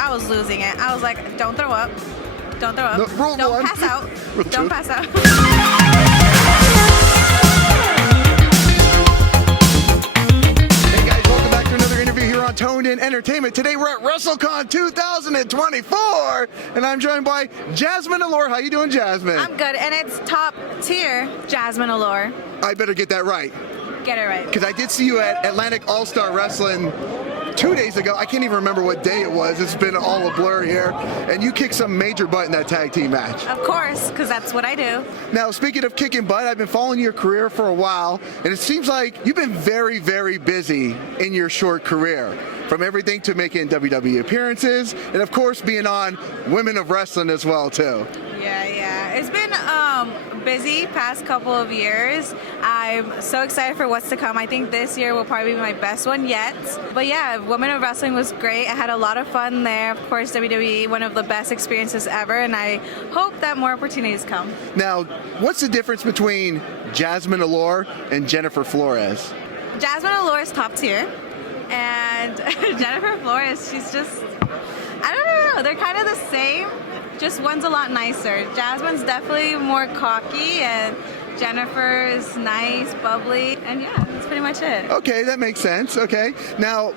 I was losing it. I was like, don't throw up. Don't throw up. No, rule don't one. pass out. Rule Don't two. pass out. Hey guys, welcome back to another interview here on Toned In Entertainment. Today we're at WrestleCon 2024, and I'm joined by Jazmin Allure. How you doing, Jazmin? I'm good, and it's top tier Jazmin Allure. I better get that right, Get it right. because I did see you at Atlantic All-Star Wrestling 2 days ago. I can't even remember what day it was. It's been all a blur here, and you kicked some major butt in that tag team match. Of course, because that's what I do. Now, speaking of kicking butt, I've been following your career for a while, and it seems like you've been very, very busy in your short career. From everything to making WWE appearances, and of course being on Women of Wrestling as well, too. Yeah. It's been busy past couple of years. I'm so excited for what's to come. I think this year will probably be my best one yet. But yeah, Women of Wrestling was great. I had a lot of fun there. Of course, WWE, one of the best experiences ever, and I hope that more opportunities come. Now, what's the difference between Jazmin Allure and Jennifer Flores? Jazmin Allure is top tier, and Jennifer Flores, she's just, I don't know, they're kind of the same, just one's a lot nicer. Jazmin's definitely more cocky, and Jennifer is nice, bubbly, and yeah, that's pretty much it. Okay, that makes sense. Okay. Now,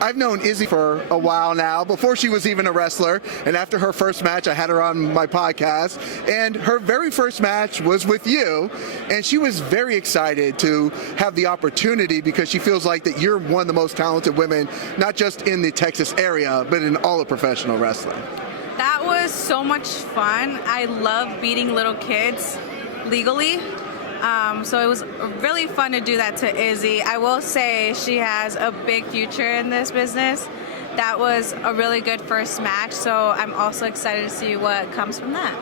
I've known Izzy for a while now, before she was even a wrestler, and after her first match, I had her on my podcast, and her very first match was with you, and she was very excited to have the opportunity because she feels like that you're one of the most talented women, not just in the Texas area, but in all of professional wrestling. That was so much fun. I love beating little kids legally. So it was really fun to do that to Izzy. I will say she has a big future in this business. That was a really good first match, so I'm also excited to see what comes from that.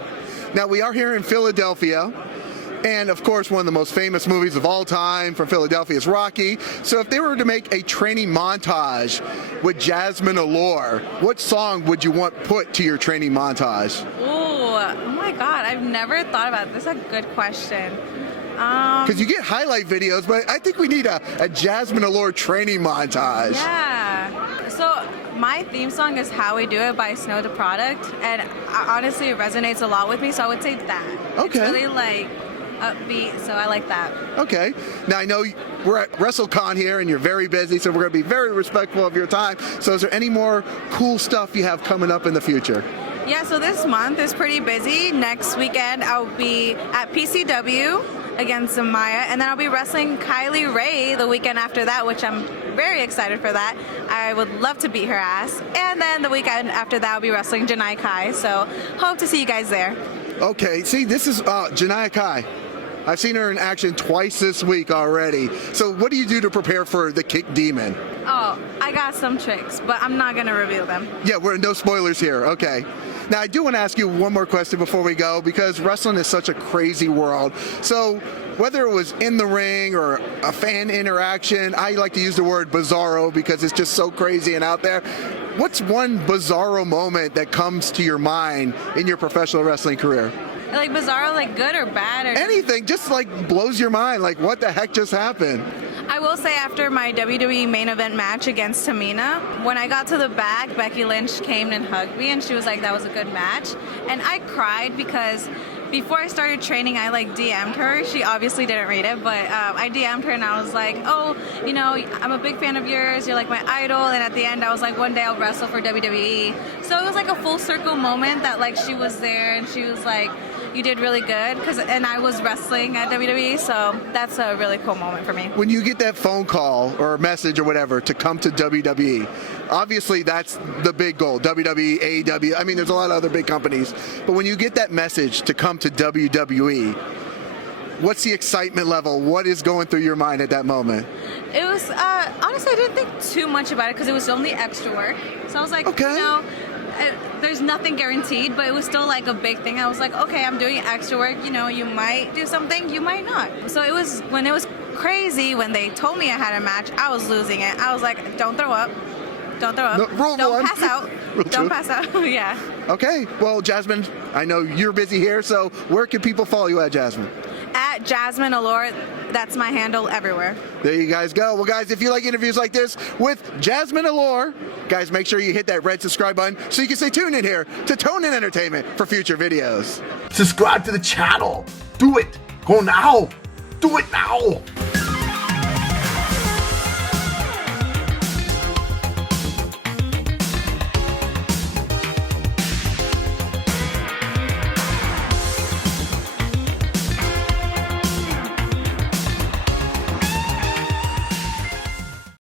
Now, we are here in Philadelphia, and of course, one of the most famous movies of all time from Philadelphia is Rocky. So if they were to make a training montage with Jazmin Allure, what song would you want put to your training montage? Oh my God, I've never thought about it. This is a good question. Because you get highlight videos, but I think we need a Jazmin Allure training montage. Yeah. So my theme song is How We Do It by Snow the Product, and honestly it resonates a lot with me, so I would say that. Okay. It's really like upbeat, so I like that. Okay. Now, I know we're at WrestleCon here, and you're very busy, so we're going to be very respectful of your time. So is there any more cool stuff you have coming up in the future? Yeah, so this month is pretty busy. Next weekend I'll be at PCW against Zamaya, and then I'll be wrestling Kylie Rae the weekend after that, which I'm very excited for that. I would love to beat her ass. And then the weekend after that I'll be wrestling Jania Kai, so hope to see you guys there. Okay, see, this is Jania Kai. I've seen her in action twice this week already. So what do you do to prepare for the Kick Demon? Oh, I got some tricks, but I'm not going to reveal them. Yeah, we're no spoilers here. Okay. Now, I do want to ask you one more question before we go, because wrestling is such a crazy world. So whether it was in the ring or a fan interaction, I like to use the word bizarro because it's just so crazy and out there. What's one bizarro moment that comes to your mind in your professional wrestling career? Like bizarro, like good or bad? Or Anything, just like blows your mind, like what the heck just happened? I will say after my WWE main event match against Tamina, when I got to the back, Becky Lynch came and hugged me, and she was like, that was a good match. And I cried because before I started training, I like DM'd her. She obviously didn't read it, but I DM'd her and I was like, oh, you know, I'm a big fan of yours. You're like my idol. And at the end, I was like, one day I'll wrestle for WWE. So it was like a full circle moment that like she was there and she was like, you did really good, and I was wrestling at WWE, so that's a really cool moment for me. When you get that phone call or message or whatever to come to WWE, obviously that's the big goal, WWE, AEW, I mean there's a lot of other big companies, but when you get that message to come to WWE, what's the excitement level? What is going through your mind at that moment? It was, honestly I didn't think too much about it because it was only extra work, so I was like, okay. You know, there's nothing guaranteed, but it was still like a big thing. I was like, okay, I'm doing extra work, you know, you might do something, you might not. So it was, when it was crazy, when they told me I had a match, I was losing it. I was like, don't throw up. Don't throw up. No, rule don't one. pass out. Don't pass out. Yeah. Okay. Well, Jazmin, I know you're busy here, so where can people follow you at, Jazmin? At Jazmin Allure, that's my handle everywhere. There you guys go. Well, guys, if you like interviews like this with Jazmin Allure, guys, make sure you hit that red subscribe button so you can stay tuned in here to Tone In Entertainment for future videos. Subscribe to the channel. Do it. Go now. Do it now.